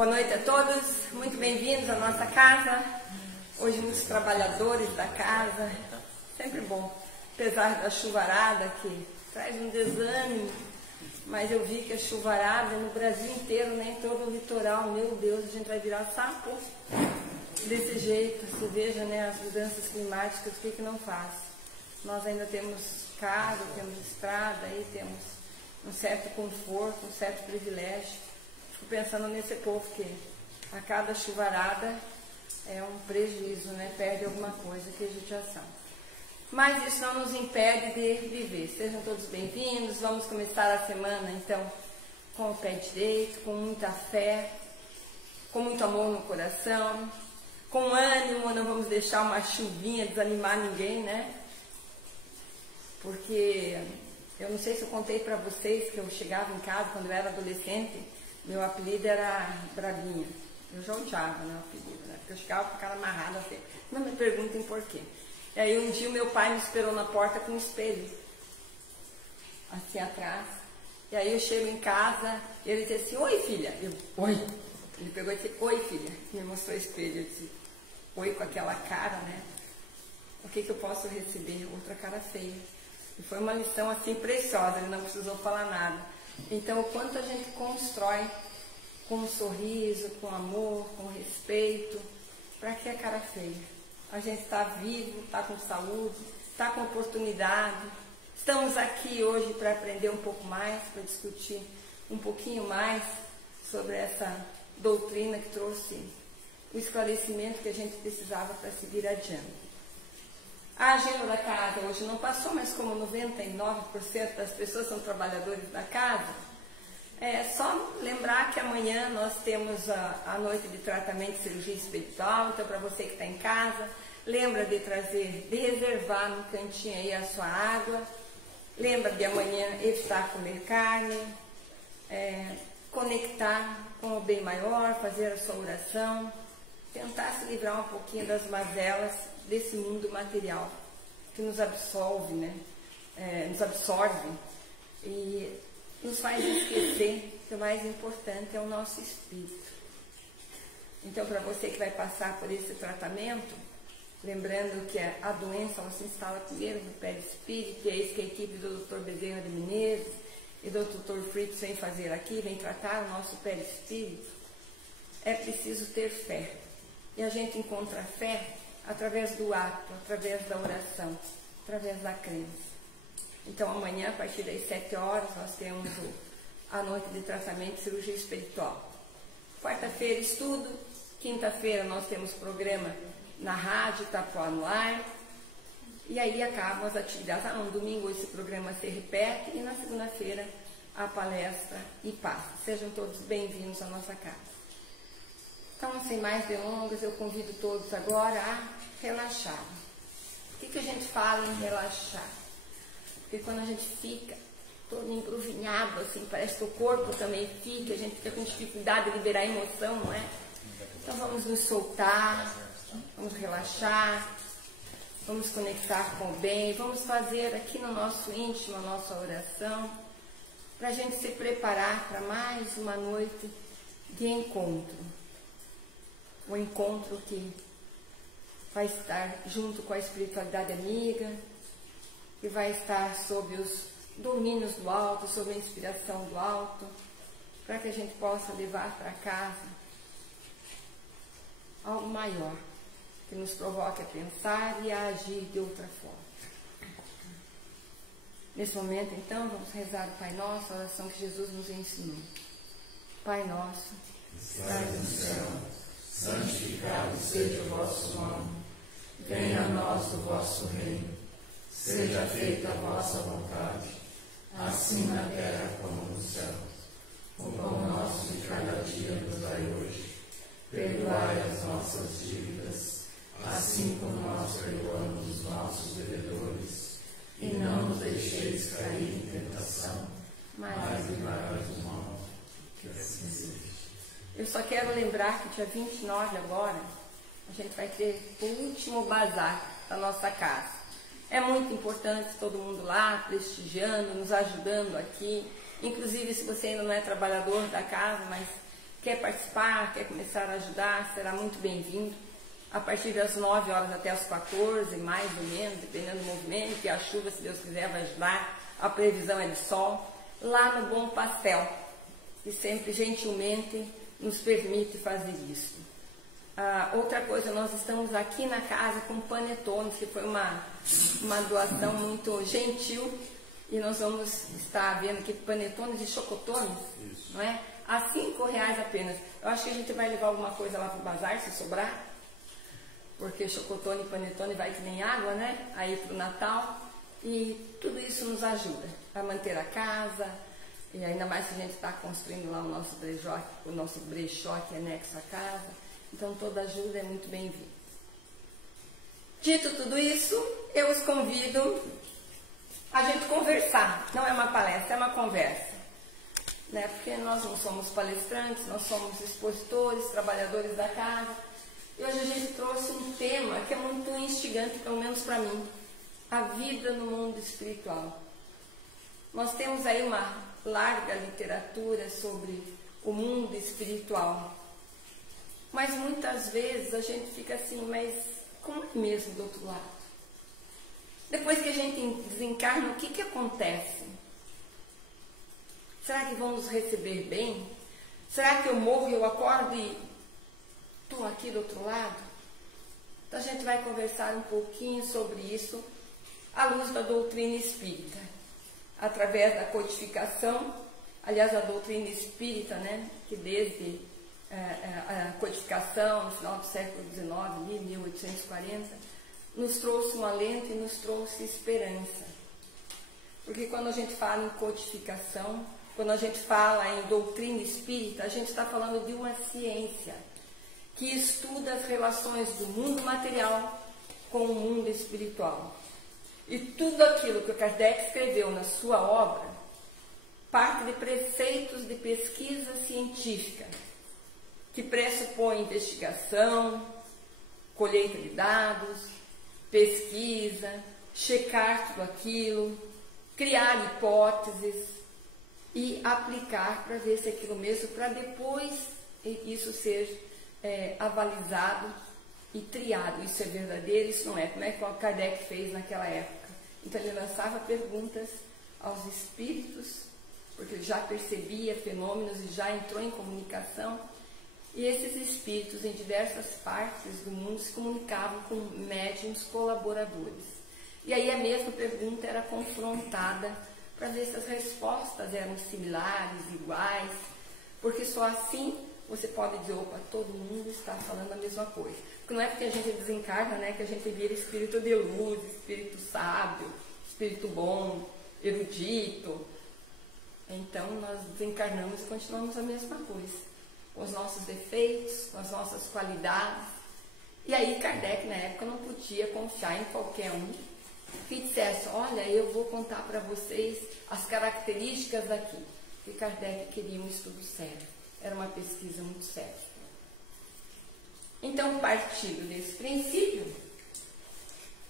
Boa noite a todos, muito bem-vindos à nossa casa. Hoje muitos trabalhadores da casa, sempre bom, apesar da chuvarada que traz um desânimo, mas eu vi que a chuvarada no Brasil inteiro, nem todo o litoral, meu Deus, a gente vai virar sapo desse jeito. Você veja, né, as mudanças climáticas, o que não faz. Nós ainda temos carro, temos estrada, aí temos um certo conforto, um certo privilégio. Fico pensando nesse povo que a cada chuvarada é um prejuízo, né? Perde alguma coisa, que é judiação. Mas isso não nos impede de viver. Sejam todos bem-vindos. Vamos começar a semana, então, com o pé direito, com muita fé, com muito amor no coração, com ânimo. Não vamos deixar uma chuvinha desanimar ninguém, né? Porque eu não sei se eu contei para vocês que eu chegava em casa quando eu era adolescente. Meu apelido era Brabinha. Eu já odiava meu apelido, né? Porque eu chegava com a cara amarrada assim. Não me perguntem por quê. E aí um dia o meu pai me esperou na porta com um espelho, assim atrás. E aí eu chego em casa e ele disse assim: oi, filha. Eu, oi. Ele pegou e disse: oi, filha. Me mostrou o espelho. Eu disse: oi, com aquela cara, né? O que eu posso receber? Outra cara feia. E foi uma lição assim preciosa, ele não precisou falar nada. Então, o quanto a gente constrói com um sorriso, com amor, com respeito, para que a cara feia? A gente está vivo, está com saúde, está com oportunidade. Estamos aqui hoje para aprender um pouco mais, para discutir um pouquinho mais sobre essa doutrina que trouxe o esclarecimento que a gente precisava para seguir adiante. A agenda da casa hoje não passou, mas como 99% das pessoas são trabalhadores da casa, é só lembrar que amanhã nós temos a noite de tratamento de cirurgia espiritual. Então, para você que está em casa, lembra de trazer, de reservar no cantinho aí a sua água. Lembra de amanhã evitar comer carne, conectar com o bem maior, fazer a sua oração, tentar se livrar um pouquinho das mazelas desse mundo material que nos absolve, né? Nos absorve e nos faz esquecer que o mais importante é o nosso espírito. Então, para você que vai passar por esse tratamento, lembrando que a doença ela se instala primeiro no perispírito, e é isso que a equipe do Dr. Bezerra de Menezes e do Dr. Fritz vem fazer aqui, vem tratar o nosso perispírito. É preciso ter fé. E a gente encontra fé através do ato, através da oração, através da crença. Então, amanhã, a partir das 7 horas, nós temos a noite de tratamento de cirurgia espiritual. Quarta-feira, estudo. Quinta-feira, nós temos programa na rádio, Itapuá no ar. E aí acabam as atividades. No domingo, esse programa se repete. E na segunda-feira, a palestra e paz. Sejam todos bem-vindos à nossa casa. Então, sem mais delongas, eu convido todos agora a relaxar. O que a gente fala em relaxar? Porque quando a gente fica todo engruvinhado, assim, parece que o corpo também fica, a gente fica com dificuldade de liberar a emoção, não é? Então vamos nos soltar, vamos relaxar, vamos conectar com o bem, vamos fazer aqui no nosso íntimo a nossa oração, para a gente se preparar para mais uma noite de encontro. O encontro que vai estar junto com a espiritualidade amiga, que vai estar sob os domínios do alto, sob a inspiração do alto, para que a gente possa levar para casa algo maior, que nos provoque a pensar e a agir de outra forma. Nesse momento, então, vamos rezar o Pai Nosso, a oração que Jesus nos ensinou. Pai Nosso, que estás no céu, santificado seja o vosso nome, venha a nós o vosso reino, seja feita a vossa vontade, assim na terra como no céu. O pão nosso de cada dia nos dai hoje, perdoai as nossas dívidas, assim como nós perdoamos os nossos devedores, e não nos deixeis cair em tentação, mas livrai-nos do mal, que assim seja. Eu só quero lembrar que dia 29 agora, a gente vai ter o último bazar da nossa casa. É muito importante todo mundo lá, prestigiando, nos ajudando aqui. Inclusive, se você ainda não é trabalhador da casa, mas quer participar, quer começar a ajudar, será muito bem-vindo. A partir das 9 horas até as 14, mais ou menos, dependendo do movimento, e a chuva, se Deus quiser, vai ajudar. A previsão é de sol, lá no Bom Pastel, que sempre gentilmente nos permite fazer isso. Outra coisa, nós estamos aqui na casa com panetones, que foi uma doação muito gentil, e nós vamos estar vendo aqui panetones e chocotones, isso, não é? A R$5 apenas. Eu acho que a gente vai levar alguma coisa lá para o bazar, se sobrar, porque chocotone e panetone vai que nem água, né? Aí para o Natal, e tudo isso nos ajuda a manter a casa, e ainda mais que a gente está construindo lá o nosso brechó que é anexo à casa, então toda ajuda é muito bem-vinda. Dito tudo isso, eu os convido a gente conversar, não é uma palestra, é uma conversa, né? Porque nós não somos palestrantes, nós somos expositores, trabalhadores da casa. E hoje a gente trouxe um tema que é muito instigante, pelo menos para mim, a vida no mundo espiritual. Nós temos aí uma larga literatura sobre o mundo espiritual, mas muitas vezes a gente fica assim, mas como é mesmo do outro lado? Depois que a gente desencarna, o que acontece? Será que vão nos receber bem? Será que eu morro e eu acordo e estou aqui do outro lado? Então a gente vai conversar um pouquinho sobre isso à luz da doutrina espírita, através da codificação. Aliás, a doutrina espírita, né, que desde a codificação no final do século XIX, 1840, nos trouxe um alento e nos trouxe esperança. Porque quando a gente fala em codificação, quando a gente fala em doutrina espírita, a gente está falando de uma ciência que estuda as relações do mundo material com o mundo espiritual. E tudo aquilo que o Kardec escreveu na sua obra parte de preceitos de pesquisa científica, que pressupõe investigação, colheita de dados, pesquisa, checar tudo aquilo, criar hipóteses e aplicar para ver se é aquilo mesmo, para depois isso ser avalizado e triado. Isso é verdadeiro, isso não é. Como é que o Kardec fez naquela época? Então ele lançava perguntas aos espíritos, porque ele já percebia fenômenos e já entrou em comunicação, e esses espíritos em diversas partes do mundo se comunicavam com médiuns colaboradores. E aí a mesma pergunta era confrontada para ver se as respostas eram similares, iguais, porque só assim você pode dizer, opa, todo mundo está falando a mesma coisa. Porque não é porque a gente desencarna, né, que a gente vira espírito de luz, espírito sábio, espírito bom, erudito. Então nós desencarnamos e continuamos a mesma coisa, com os nossos defeitos, com as nossas qualidades. E aí Kardec na época não podia confiar em qualquer um que dissesse, olha, eu vou contar para vocês as características daqui. E Kardec queria um estudo sério. Era uma pesquisa muito séria. Então, partindo desse princípio,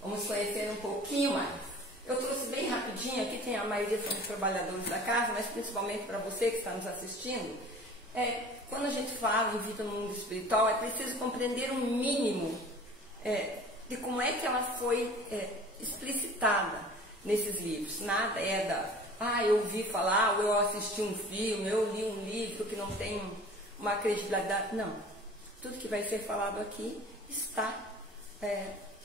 vamos conhecer um pouquinho mais. Eu trouxe bem rapidinho, aqui tem a maioria são dos trabalhadores da casa, mas principalmente para você que está nos assistindo, quando a gente fala em vida no mundo espiritual, é preciso compreender um mínimo de como é que ela foi explicitada nesses livros. Nada eu ouvi falar, ou eu assisti um filme, eu li um livro que não tem uma credibilidade. Não. Tudo que vai ser falado aqui está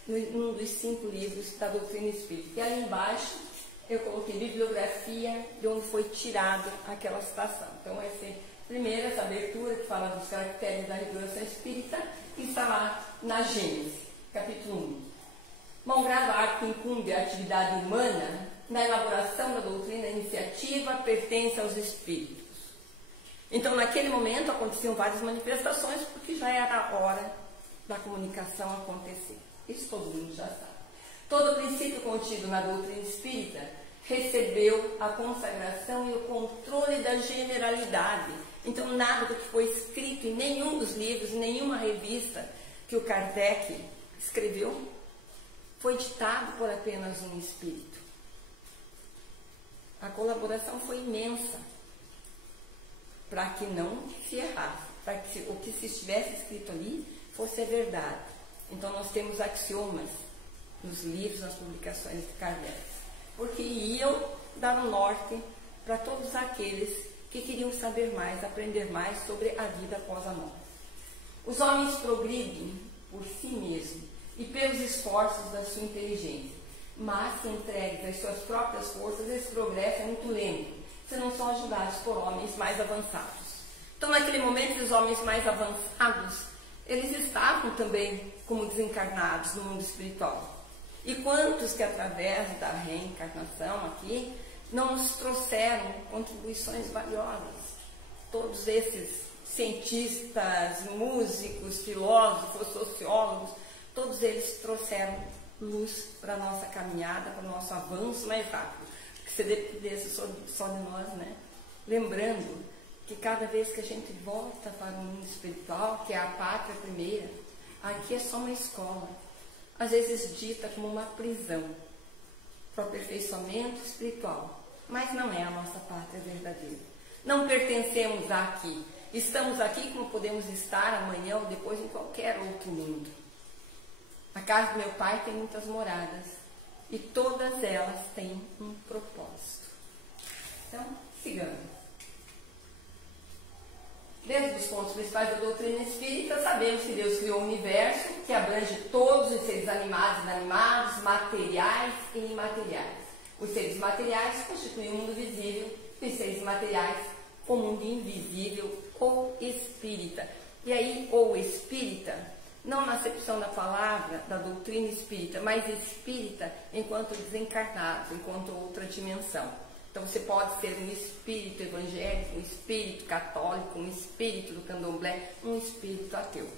num dos 5 livros da doutrina espírita. E ali embaixo eu coloquei bibliografia de onde foi tirada aquela citação. Então, primeiro, essa abertura que fala dos caracteres da revelação espírita, que está lá na Gênesis, capítulo 1. Malgrado a arte que incumbe a atividade humana, na elaboração da doutrina, a iniciativa pertence aos espíritos. Então, naquele momento, aconteciam várias manifestações, porque já era a hora da comunicação acontecer. Isso todo mundo já sabe. Todo o princípio contido na doutrina espírita recebeu a consagração e o controle da generalidade. Então, nada do que foi escrito em nenhum dos livros, em nenhuma revista que o Kardec escreveu, foi ditado por apenas um espírito. A colaboração foi imensa para que não se errasse. para que o que se estivesse escrito ali fosse a verdade. Então nós temos axiomas nos livros, nas publicações de Kardec, porque iam dar um norte para todos aqueles que queriam saber mais, aprender mais sobre a vida após a morte. Os homens progridem por si mesmos e pelos esforços da sua inteligência, mas se entregues às suas próprias forças, esse progresso é muito lento, se não são ajudados por homens mais avançados. Então, naquele momento, os homens mais avançados, eles estavam também como desencarnados no mundo espiritual. E quantos que, através da reencarnação aqui, não nos trouxeram contribuições valiosas? Todos esses cientistas, músicos, filósofos, sociólogos, todos eles trouxeram luz para a nossa caminhada, para o nosso avanço mais rápido. Porque se dependesse só de nós, né? Lembrando que cada vez que a gente volta para o mundo espiritual, que é a pátria primeira, aqui é só uma escola, às vezes dita como uma prisão para o aperfeiçoamento espiritual, mas não é a nossa pátria verdadeira. Não pertencemos aqui. Estamos aqui como podemos estar amanhã ou depois em qualquer outro mundo. A casa do meu pai tem muitas moradas e todas elas têm um propósito. Então, sigamos. Desde os pontos principais da doutrina espírita, sabemos que Deus criou um universo que abrange todos os seres animados e inanimados, materiais e imateriais. Os seres materiais constituem o mundo visível e os seres imateriais o mundo invisível ou espírita. E aí, ou espírita, não na acepção da palavra, da doutrina espírita, mas espírita enquanto desencarnado, enquanto outra dimensão. Então você pode ser um espírito evangélico, um espírito católico, um espírito do candomblé, um espírito ateu.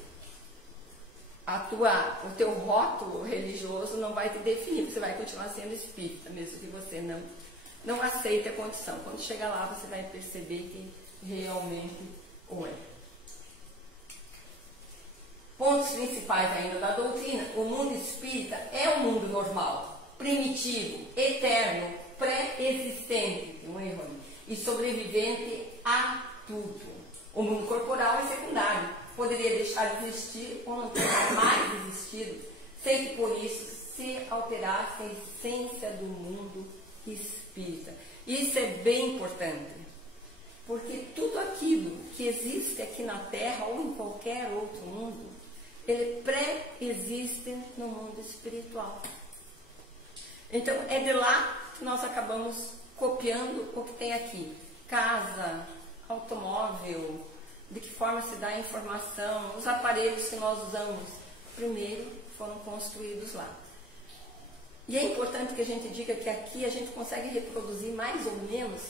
O teu rótulo religioso não vai te definir, você vai continuar sendo espírita, mesmo que você não aceite a condição. Quando chegar lá, você vai perceber que realmente o é. Pontos principais ainda da doutrina: o mundo espírita é um mundo normal, primitivo, eterno, pré-existente, um erro ali, e sobrevivente a tudo. O mundo corporal é secundário, poderia deixar de existir ou não ter mais existido, sem que por isso se alterasse a essência do mundo espírita. Isso é bem importante, porque tudo aquilo que existe aqui na Terra ou em qualquer outro mundo, ele pré-existe no mundo espiritual. Então é de lá que nós acabamos copiando o que tem aqui. Casa, automóvel, de que forma se dá a informação, os aparelhos que nós usamos, primeiro foram construídos lá. E é importante que a gente diga que aqui a gente consegue reproduzir mais ou menos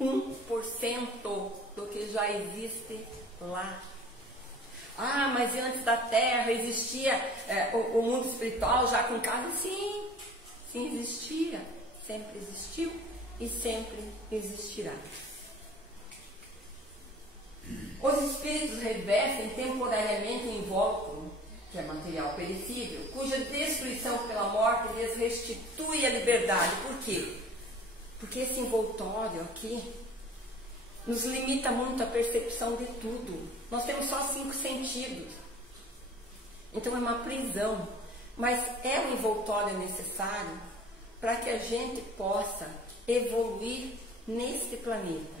1% do que já existe lá. Ah, mas antes da Terra existia o mundo espiritual já com carne? Sim, sim existia, sempre existiu e sempre existirá. Os espíritos revestem temporariamente um invólucro, que é material perecível, cuja destruição pela morte lhes restitui a liberdade. Por quê? Porque esse envoltório aqui nos limita muito a percepção de tudo. Nós temos só 5 sentidos. Então é uma prisão. Mas é um envoltório necessário para que a gente possa evoluir neste planeta.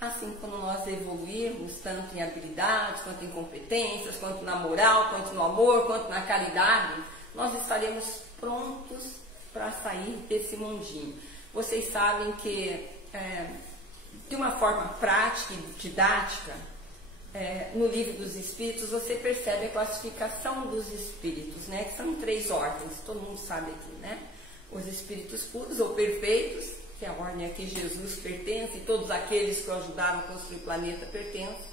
Assim como nós evoluirmos tanto em habilidades, quanto em competências, quanto na moral, quanto no amor, quanto na caridade, nós estaremos prontos para sair desse mundinho. Vocês sabem que, de uma forma prática e didática, no livro dos Espíritos, você percebe a classificação dos Espíritos, né? Que são 3 ordens, todo mundo sabe aqui, né? Os Espíritos puros ou perfeitos, que é a ordem a que Jesus pertence, e todos aqueles que o ajudaram a construir o planeta pertencem.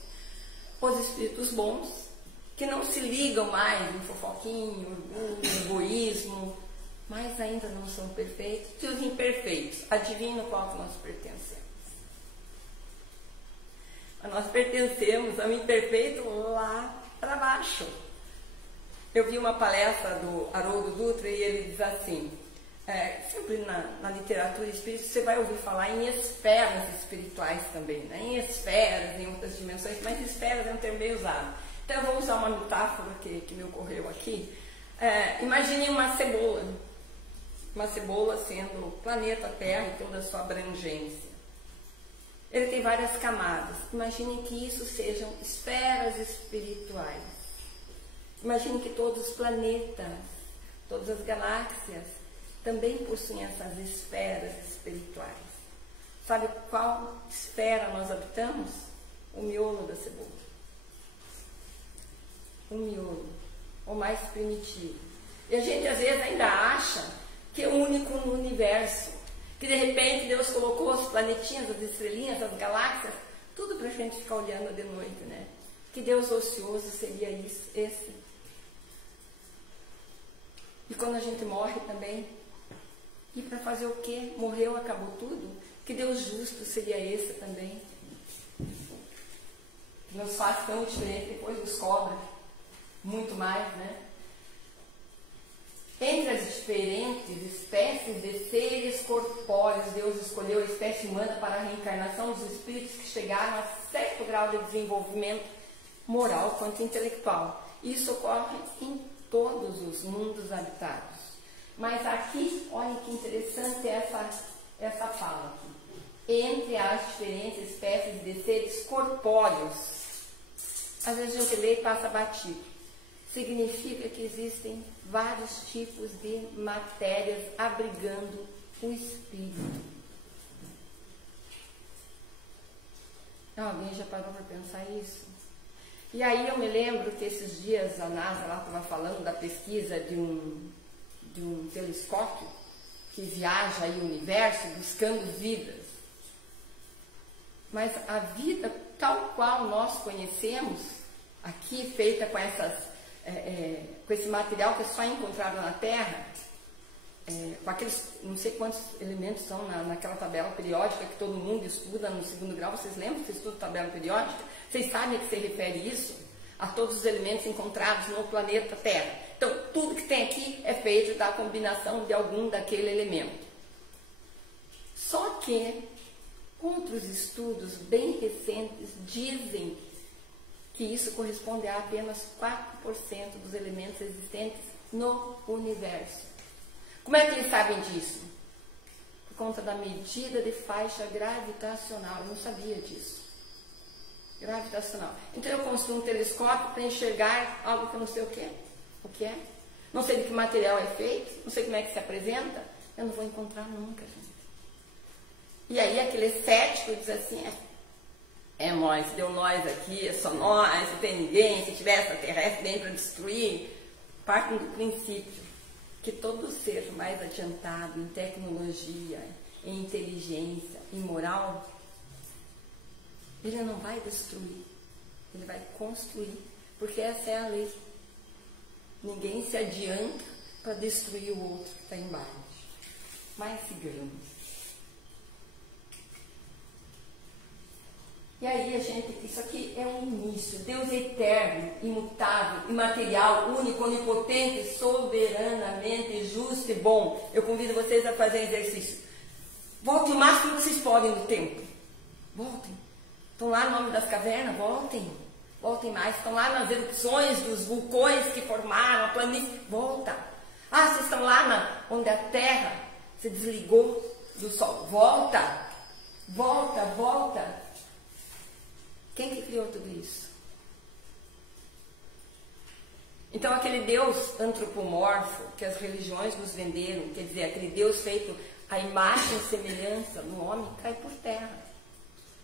Os Espíritos bons, que não se ligam mais em fofoquinho, orgulho, egoísmo, mas ainda não são perfeitos. E os imperfeitos, adivinha qual que nós pertencemos? Nós pertencemos ao imperfeito lá para baixo. Eu vi uma palestra do Haroldo Dutra e ele diz assim: sempre na literatura espírita você vai ouvir falar em esferas espirituais também, né? Em esferas, em outras dimensões, mas esferas é um termo bem usado. Então eu vou usar uma metáfora que me ocorreu aqui. Imagine uma cebola sendo o planeta Terra e toda a sua abrangência. Ele tem várias camadas. Imagine que isso sejam esferas espirituais. Imagine que todos os planetas, todas as galáxias também possuem essas esferas espirituais. Sabe qual esfera nós habitamos? O miolo da cebola. O miolo, o mais primitivo. E a gente às vezes ainda acha que é único no universo, que de repente Deus colocou os planetinhas, as estrelinhas, as galáxias, tudo para a gente ficar olhando de noite, né? Que Deus ocioso seria esse. E quando a gente morre também, e para fazer o quê? Morreu, acabou tudo? Que Deus justo seria esse também? Que nos faz tão diferente, depois descobre muito mais, né? Entre as diferentes espécies de seres corpóreos, Deus escolheu a espécie humana para a reencarnação dos espíritos que chegaram a certo grau de desenvolvimento moral quanto intelectual. Isso ocorre em todos os mundos habitados. Mas aqui, olha que interessante essa fala aqui. Entre as diferentes espécies de seres corpóreos. Às vezes a gente lê e passa batido. Significa que existem vários tipos de matérias abrigando o espírito. Alguém já parou para pensar isso? E aí eu me lembro que esses dias a NASA lá estava falando da pesquisa de um telescópio que viaja aí o universo buscando vidas. Mas a vida tal qual nós conhecemos, aqui feita com com esse material que é só encontrado na Terra, com aqueles, não sei quantos elementos são naquela tabela periódica que todo mundo estuda no segundo grau. Vocês lembram que você estuda tabela periódica? Vocês sabem a que se refere isso? A todos os elementos encontrados no planeta Terra. Então, tudo que tem aqui é feito da combinação de algum daquele elemento. Só que outros estudos bem recentes dizem que isso corresponde a apenas 4% dos elementos existentes no universo. Como é que eles sabem disso? Por conta da medida de faixa gravitacional. Eu não sabia disso. Gravitacional. Então eu construo um telescópio para enxergar algo que eu não sei o que é. Não sei de que material é feito, não sei como é que se apresenta. Eu não vou encontrar nunca, gente. E aí aquele cético diz assim, nós, deu nós aqui, é só nós, não tem ninguém, se tiver extraterrestre bem para destruir. Partem do princípio que todo ser mais adiantado em tecnologia, em inteligência, em moral, ele não vai destruir, ele vai construir, porque essa é a lei. Ninguém se adianta para destruir o outro que está embaixo. Mas sigamos. E aí, isso aqui é um início. Deus é eterno, imutável, imaterial, único, onipotente, soberanamente justo e bom. Eu convido vocês a fazer exercício. Voltem o máximo que vocês podem no tempo. Voltem. Estão lá no nome das cavernas? Voltem. Voltem mais. Estão lá nas erupções dos vulcões que formaram a planície? Volta. Vocês estão lá onde a Terra se desligou do Sol? Volta. Volta, volta. Quem que criou tudo isso? Então aquele Deus antropomorfo que as religiões nos venderam, quer dizer, aquele Deus feito à imagem e semelhança no homem, cai por terra.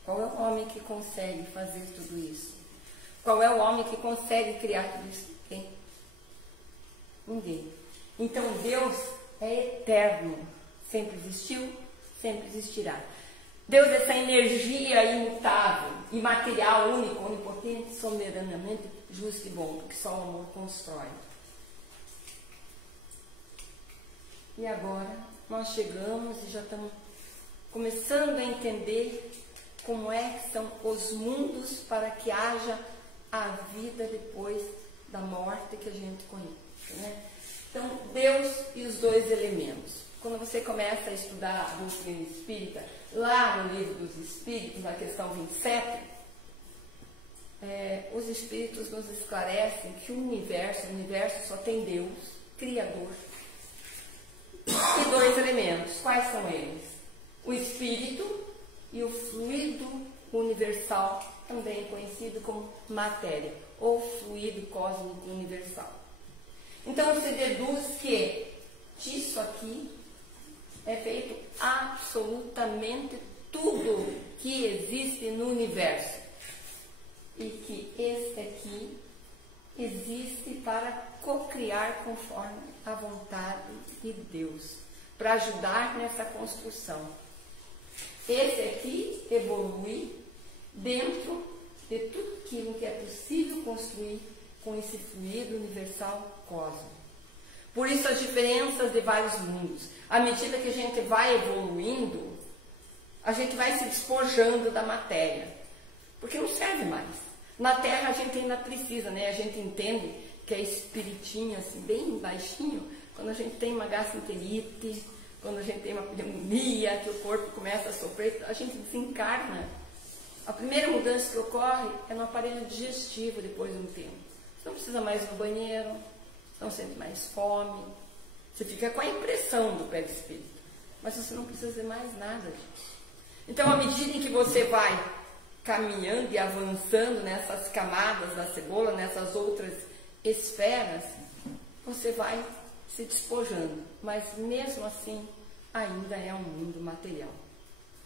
Qual é o homem que consegue fazer tudo isso? Qual é o homem que consegue criar tudo isso? Quem? Ninguém. Então Deus é eterno. Sempre existiu, sempre existirá. Deus é essa energia imutável, imaterial, único, onipotente, soberanamente justo e bom, porque só o amor constrói. E agora nós chegamos e já estamos começando a entender como é que são os mundos para que haja a vida depois da morte que a gente conhece, né? Então, Deus e os dois elementos. quando você começa a estudar a doutrina espírita, lá no livro dos Espíritos, na questão 27, os Espíritos nos esclarecem que o universo só tem Deus, Criador, e dois elementos. Quais são eles? O Espírito e o fluido universal, também conhecido como matéria, ou fluido cósmico universal. Então você deduz que disso aqui é feito absolutamente tudo que existe no universo. E que este aqui existe para cocriar conforme a vontade de Deus, para ajudar nessa construção. Esse aqui evolui dentro de tudo aquilo que é possível construir com esse fluido universal cósmico. Por isso as diferenças de vários mundos. À medida que a gente vai evoluindo, a gente vai se despojando da matéria, porque não serve mais. Na Terra a gente ainda precisa, né? A gente entende que é espiritinho, assim, bem baixinho, quando a gente tem uma gastroenterite, quando a gente tem uma pneumonia, que o corpo começa a sofrer, a gente desencarna. A primeira mudança que ocorre é no aparelho digestivo depois de um tempo. Você não precisa mais ir no banheiro, não sente mais fome, você fica com a impressão do perispírito, mas você não precisa de mais nada disso. Então, à medida em que você vai caminhando e avançando nessas camadas da cebola, nessas outras esferas, você vai se despojando, mas mesmo assim ainda é um mundo material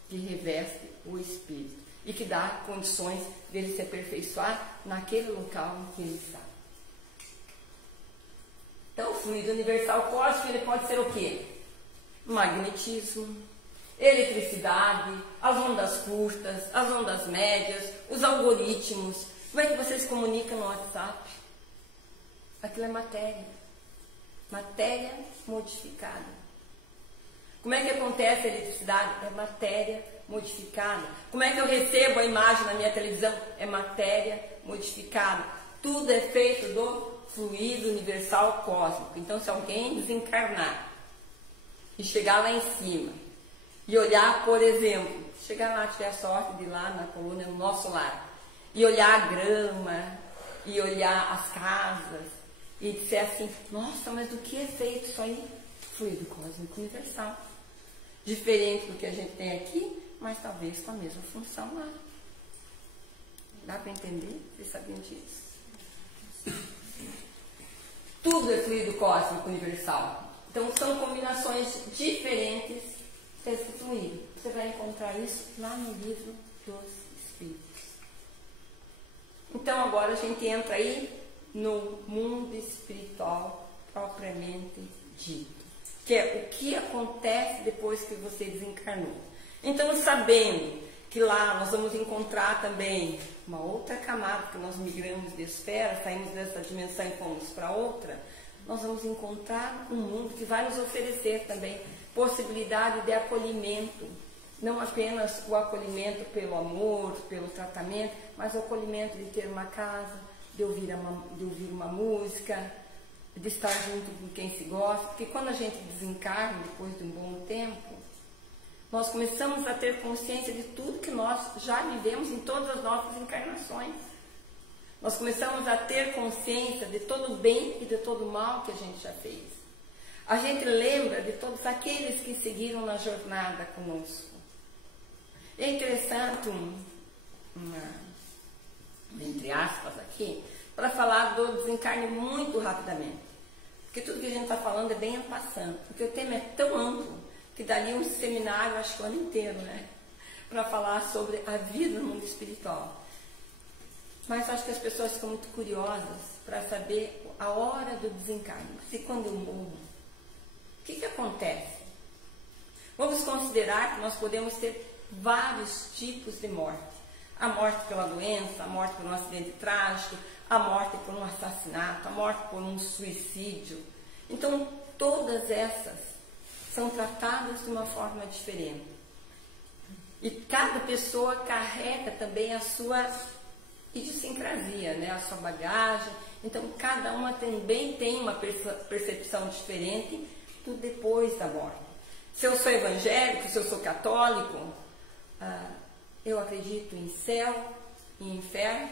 que reveste o espírito e que dá condições dele se aperfeiçoar naquele local em que ele está. Então, o fluido universal cósmico, ele pode ser o quê? Magnetismo, eletricidade, as ondas curtas, as ondas médias, os algoritmos. Como é que você se comunica no WhatsApp? Aquilo é matéria. Matéria modificada. Como é que acontece a eletricidade? É matéria modificada. Como é que eu recebo a imagem na minha televisão? É matéria modificada. Tudo é feito do fluido universal cósmico. Então, se alguém desencarnar e chegar lá em cima e olhar, por exemplo, chegar lá, tiver a sorte de ir lá na coluna no nosso lar, e olhar a grama, e olhar as casas, e disser assim, nossa, mas do que é feito isso aí? Fluido cósmico universal. Diferente do que a gente tem aqui, mas talvez com a mesma função lá. Dá para entender? Vocês sabiam disso? Tudo é fluido cósmico universal. Então são combinações diferentes desse fluido. Você vai encontrar isso lá no livro dos Espíritos. Então agora a gente entra aí no mundo espiritual propriamente dito, que é o que acontece depois que você desencarnou. Então, sabendo que lá nós vamos encontrar também uma outra camada, porque nós migramos de esfera, saímos dessa dimensão e fomos para outra, nós vamos encontrar um mundo que vai nos oferecer também possibilidade de acolhimento, não apenas o acolhimento pelo amor, pelo tratamento, mas o acolhimento de ter uma casa, de ouvir uma música, de estar junto com quem se gosta, porque quando a gente desencarna, depois de um bom tempo, nós começamos a ter consciência de tudo que nós já vivemos em todas as nossas encarnações. Nós começamos a ter consciência de todo o bem e de todo o mal que a gente já fez. A gente lembra de todos aqueles que seguiram na jornada conosco. É interessante, entre aspas aqui, para falar do desencarne muito rapidamente. Porque tudo que a gente está falando é bem passando. Porque o tema é tão amplo que daria um seminário, acho que o ano inteiro, né? Para falar sobre a vida no mundo espiritual. Mas acho que as pessoas ficam muito curiosas para saber a hora do desencarne. Se quando eu morro, o que acontece? Vamos considerar que nós podemos ter vários tipos de morte. A morte pela doença, a morte por um acidente trágico, a morte por um assassinato, a morte por um suicídio. Então, todas essas são tratadas de uma forma diferente. E cada pessoa carrega também a sua idiosincrasia, né? A sua bagagem. Então, cada uma também tem uma percepção diferente do depois da morte. Se eu sou evangélico, se eu sou católico, eu acredito em céu, em inferno,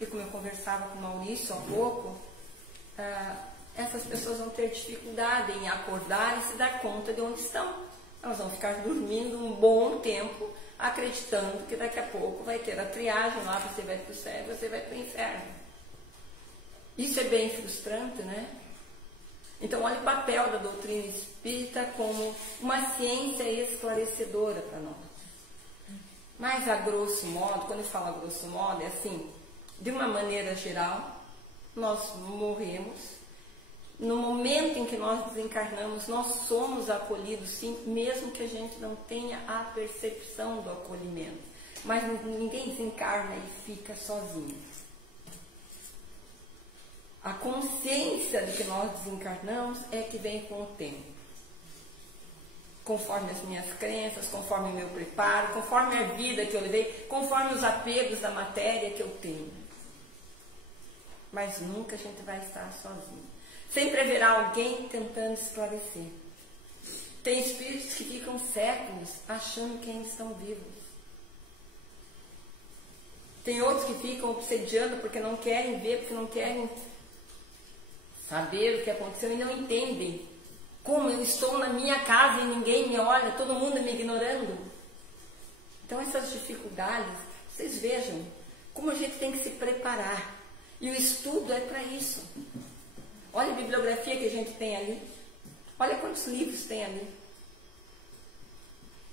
e como eu conversava com o Maurício há pouco, essas pessoas vão ter dificuldade em acordar e se dar conta de onde estão. Elas vão ficar dormindo um bom tempo, acreditando que daqui a pouco vai ter a triagem lá, você vai para o céu, você vai para o inferno. Isso é bem frustrante, né? Então, olha o papel da doutrina espírita como uma ciência esclarecedora para nós. Mas, a grosso modo, quando eu falo a grosso modo, é assim, de uma maneira geral, nós morremos. No momento em que nós desencarnamos, nós somos acolhidos, sim, mesmo que a gente não tenha a percepção do acolhimento. Mas ninguém desencarna e fica sozinho. A consciência de que nós desencarnamos é que vem com o tempo. Conforme as minhas crenças, conforme o meu preparo, conforme a vida que eu levei, conforme os apegos da matéria que eu tenho. Mas nunca a gente vai estar sozinho. Sempre haverá alguém tentando esclarecer. Tem espíritos que ficam séculos achando que ainda estão vivos. Tem outros que ficam obsediando porque não querem ver, porque não querem saber o que aconteceu e não entendem. Como eu estou na minha casa e ninguém me olha, todo mundo me ignorando. Então essas dificuldades, vocês vejam como a gente tem que se preparar. E o estudo é para isso. Olha a bibliografia que a gente tem ali. Olha quantos livros tem ali.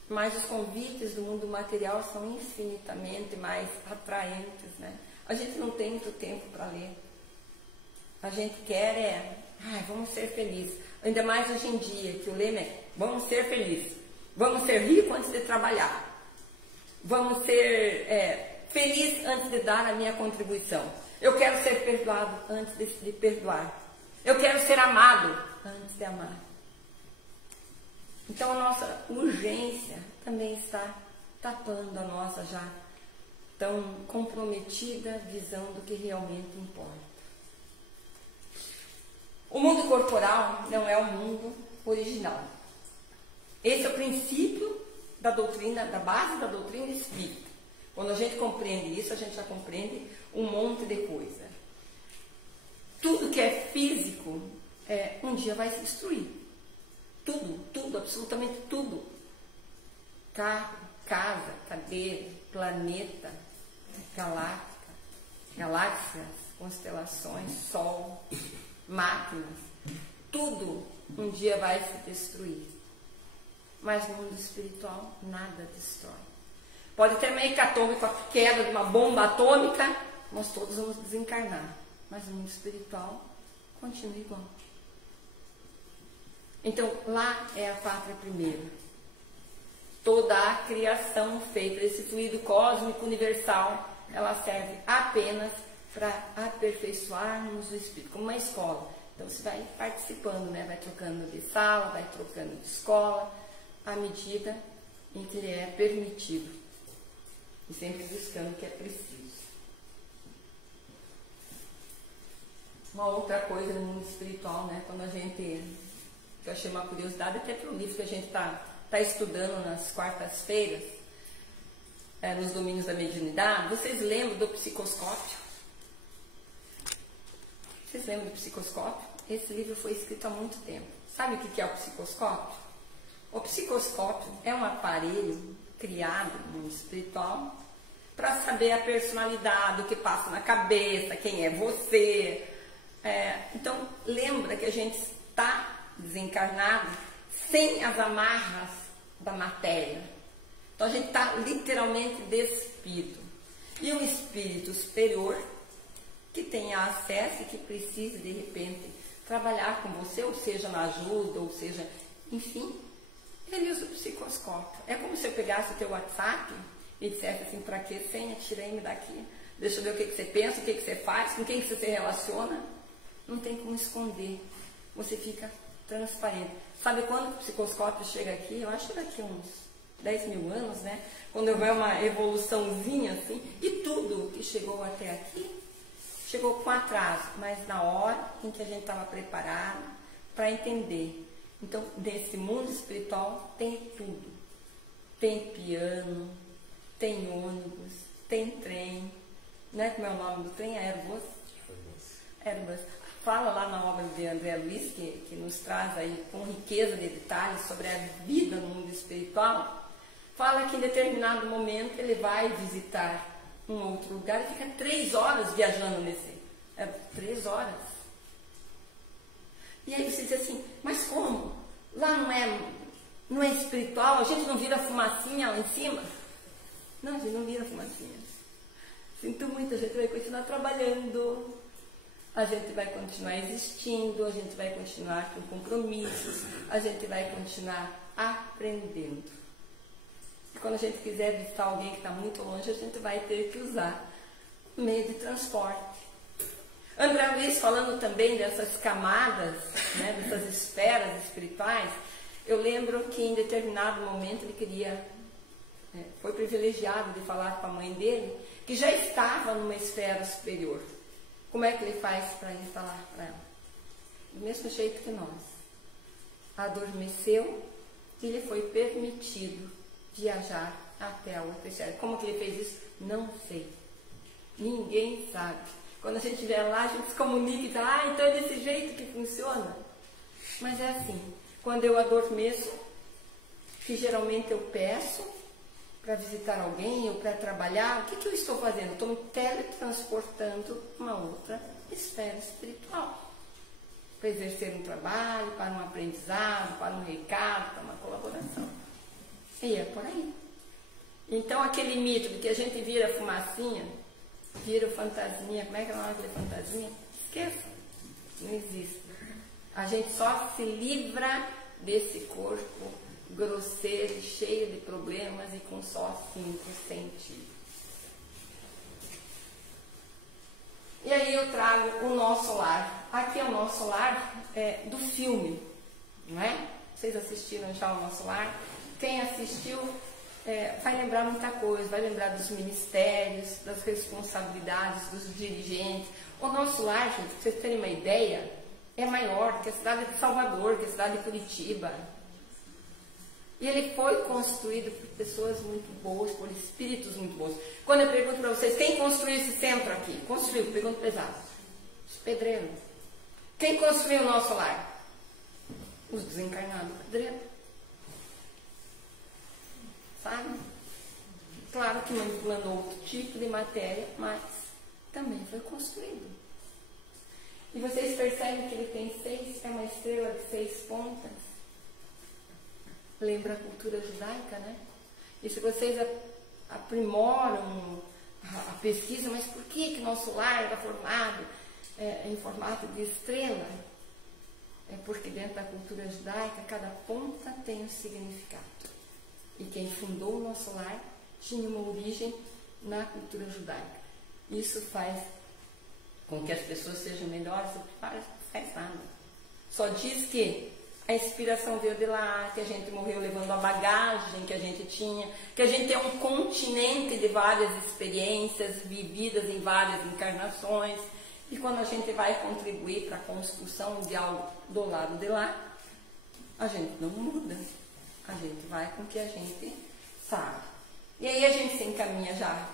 Mas os convites do mundo material são infinitamente mais atraentes, né? A gente não tem muito tempo para ler. A gente quer vamos ser felizes. Ainda mais hoje em dia, que o lema é, vamos ser felizes. Vamos ser ricos antes de trabalhar. Vamos ser felizes antes de dar a minha contribuição. Eu quero ser perdoado antes de perdoar. Eu quero ser amado antes de amar. Então a nossa urgência também está tapando a nossa já tão comprometida visão do que realmente importa. O mundo corporal não é o mundo original. Esse é o princípio da doutrina, da base da doutrina espírita. Quando a gente compreende isso, a gente já compreende um monte de coisa. Tudo que é físico, um dia vai se destruir. Tudo, absolutamente tudo. Carro, casa, cadeira, planeta, galáxias, constelações, sol, máquinas, tudo um dia vai se destruir. Mas no mundo espiritual, nada destrói. Pode ter uma hecatombe com a queda de uma bomba atômica, nós todos vamos desencarnar. Mas o mundo espiritual continua igual. Então, lá é a pátria primeira. Toda a criação feita desse fluido cósmico universal, ela serve apenas para aperfeiçoarmos o espírito, como uma escola. Então, você vai participando, né? Vai trocando de sala, vai trocando de escola, à medida em que lhe é permitido. E sempre buscando o que é preciso. Uma outra coisa no mundo espiritual, né? Quando a gente... Eu achei uma curiosidade até para o livro que a gente está estudando nas quartas-feiras, nos domínios da mediunidade. Vocês lembram do psicoscópio? Vocês lembram do psicoscópio? Esse livro foi escrito há muito tempo. Sabe o que é o psicoscópio? O psicoscópio é um aparelho criado no mundo espiritual para saber a personalidade, o que passa na cabeça, quem é você. Então, lembra que a gente está desencarnado sem as amarras da matéria. Então, a gente está literalmente despido. E um espírito superior que tenha acesso e que precise, de repente, trabalhar com você, ou seja, na ajuda, ou seja, enfim, ele usa o psicoscópio. É como se eu pegasse o teu WhatsApp e dissesse assim, para que senha, tirei-me daqui, deixa eu ver o que você pensa, o que você faz, com quem você se relaciona. Não tem como esconder, você fica transparente. Sabe quando o psicoscópio chega aqui? Eu acho que daqui uns 10 mil anos, né? Quando houver uma evoluçãozinha assim, e tudo que chegou até aqui, chegou com atraso, mas na hora em que a gente estava preparado para entender Então, nesse mundo espiritual tem tudo. Tem piano, tem ônibus, tem trem. Né? Como é o nome do trem? Airbus? Airbus. Fala lá na obra de André Luiz, que nos traz aí com riqueza de detalhes sobre a vida no mundo espiritual. Fala que em determinado momento ele vai visitar um outro lugar e fica 3 horas viajando nesse. 3 horas. E aí você diz assim, mas como? Lá não é espiritual? A gente não vira fumacinha lá em cima? Não, a gente não vira fumacinha. Sinto muito, a gente vai continuar trabalhando, a gente vai continuar existindo, a gente vai continuar com compromissos, a gente vai continuar aprendendo. E quando a gente quiser visitar alguém que está muito longe, a gente vai ter que usar o meio de transporte. André Luiz, falando também dessas camadas, né, dessas esferas espirituais, eu lembro que em determinado momento ele foi privilegiado de falar com a mãe dele, que já estava numa esfera superior. Como é que ele faz para ir falar para ela? Do mesmo jeito que nós. Adormeceu e lhe foi permitido viajar até a outra esfera. Como que ele fez isso? Não sei. Ninguém sabe. Quando a gente estiver lá, a gente se comunica e diz, então é desse jeito que funciona. Mas é assim, quando eu adormeço, que geralmente eu peço para visitar alguém ou para trabalhar, o que eu estou fazendo? Estou me teletransportando para uma outra esfera espiritual. Para exercer um trabalho, para um aprendizado, para um recado, para uma colaboração. E é por aí. Então aquele mito de que a gente vira fumacinha, vira fantasminha, como é que é o nome daquele fantasminha? Esqueça, não existe. A gente só se livra desse corpo grosseiro, cheio de problemas e com só 5 sentidos. E aí eu trago o nosso lar. Aqui é o nosso lar do filme, não é? Vocês assistiram já o nosso lar? Quem assistiu vai lembrar muita coisa, vai lembrar dos ministérios, das responsabilidades dos dirigentes. O nosso lar, gente, para vocês terem uma ideia, é maior que a cidade de Salvador, que a cidade de Curitiba. E ele foi construído por pessoas muito boas, por espíritos muito bons. Quando eu pergunto para vocês, quem construiu esse centro aqui? Construiu, pergunto pesado. Os pedreiros. Quem construiu o nosso lar? Os desencarnados pedreiros. Sabe? Claro que manipulando outro tipo de matéria, mas também foi construído. E vocês percebem que ele tem é uma estrela de 6 pontas. Lembra a cultura judaica, né? E se vocês aprimoram a pesquisa, mas por que nosso lar era formado em formato de estrela? É porque dentro da cultura judaica, cada ponta tem um significado. E quem fundou o nosso lar tinha uma origem na cultura judaica. Isso faz com que as pessoas sejam melhores, não faz nada. Só diz que a inspiração veio de lá, que a gente morreu levando a bagagem que a gente tinha, que a gente é um continente de várias experiências vividas em várias encarnações, e quando a gente vai contribuir para a construção de algo do lado de lá, a gente não muda, a gente vai com o que a gente sabe. E aí a gente se encaminha já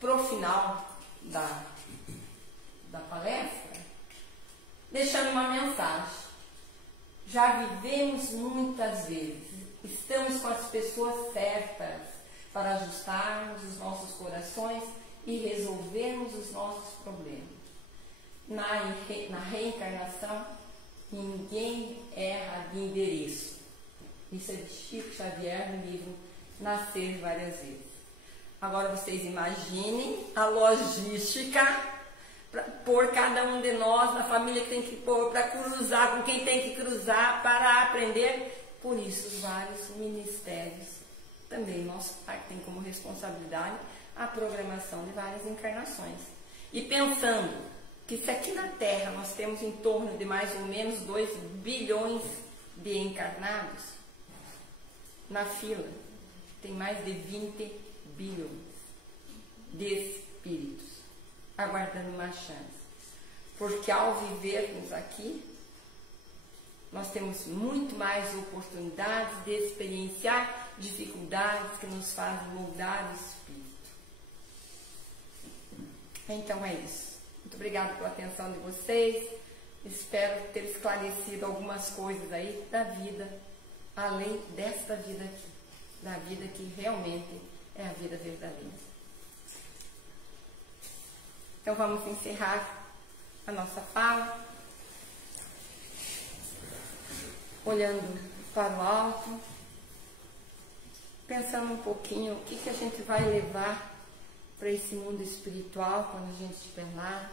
para o final da palestra, deixando uma mensagem. Já vivemos muitas vezes, estamos com as pessoas certas para ajustarmos os nossos corações e resolvermos os nossos problemas. Na reencarnação, ninguém erra de endereço. Isso é de Chico Xavier no livro Nascer Várias Vezes. Agora vocês imaginem a logística por cada um de nós, na família que tem que pôr, para cruzar com quem tem que cruzar, para aprender. Por isso, os vários ministérios, também nosso pai tem como responsabilidade a programação de várias encarnações. E pensando que se aqui na Terra nós temos em torno de mais ou menos 2 bilhões de encarnados, na fila tem mais de 20 bilhões de espíritos aguardando uma chance, porque ao vivermos aqui nós temos muito mais oportunidades de experienciar dificuldades que nos fazem moldar o espírito. Então é isso. Muito obrigada pela atenção de vocês. Espero ter esclarecido algumas coisas aí da vida, além desta vida aqui, da vida que realmente é a vida verdadeira. Então vamos encerrar a nossa fala, olhando para o alto, pensando um pouquinho o que a gente vai levar para esse mundo espiritual quando a gente estiver lá.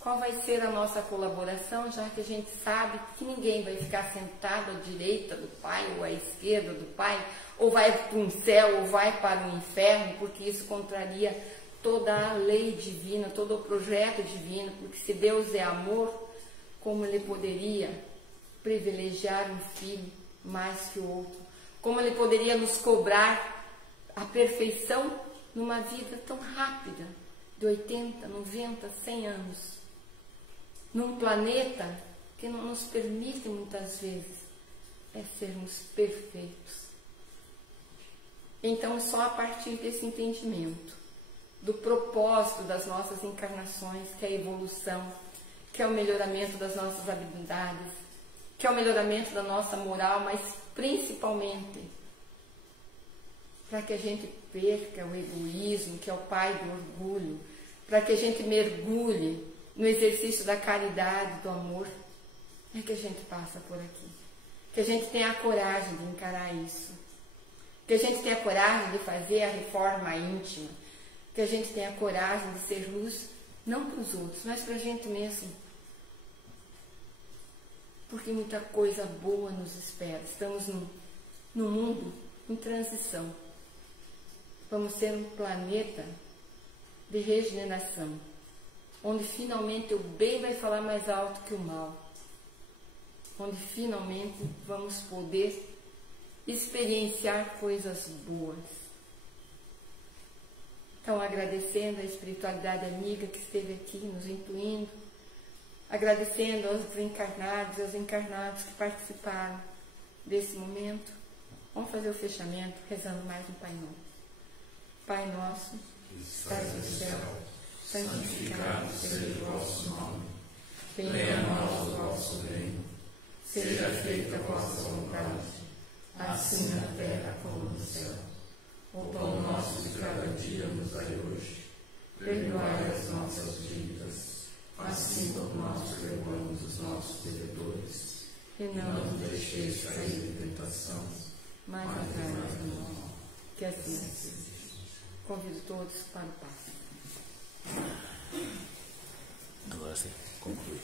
Qual vai ser a nossa colaboração, já que a gente sabe que ninguém vai ficar sentado à direita do Pai ou à esquerda do Pai, ou vai para um céu ou vai para o inferno, porque isso contraria toda a lei divina, todo o projeto divino, porque se Deus é amor, como Ele poderia privilegiar um filho mais que o outro? Como Ele poderia nos cobrar a perfeição numa vida tão rápida, de 80, 90, 100 anos, num planeta que não nos permite muitas vezes sermos perfeitos? Então, só a partir desse entendimento do propósito das nossas encarnações, que é a evolução, que é o melhoramento das nossas habilidades, que é o melhoramento da nossa moral, mas principalmente para que a gente perca o egoísmo, que é o pai do orgulho, para que a gente mergulhe no exercício da caridade, do amor, é que a gente passa por aqui. Que a gente tenha a coragem de encarar isso, que a gente tenha a coragem de fazer a reforma íntima, que a gente tenha a coragem de ser luz, não para os outros, mas para a gente mesmo. Porque muita coisa boa nos espera. Estamos num mundo em transição. Vamos ser um planeta de regeneração, onde finalmente o bem vai falar mais alto que o mal, onde finalmente vamos poder experienciar coisas boas. Então, agradecendo a espiritualidade amiga que esteve aqui nos intuindo, agradecendo aos desencarnados e aos encarnados que participaram desse momento, vamos fazer o fechamento rezando mais um Pai Nosso. Pai nosso, que estás no céu, santificado seja o vosso nome. Venha a nós o vosso reino. Seja feita a vossa vontade, assim na terra como no céu. O pão nosso de cada dia nos dai hoje. Perdoai as nossas dívidas, assim como nós perdoamos os nossos devedores. E não nos deixeis cair em tentação, mas livrai-nos do mal. Que assim seja. Convido todos para o passe. Agora sim, conclui.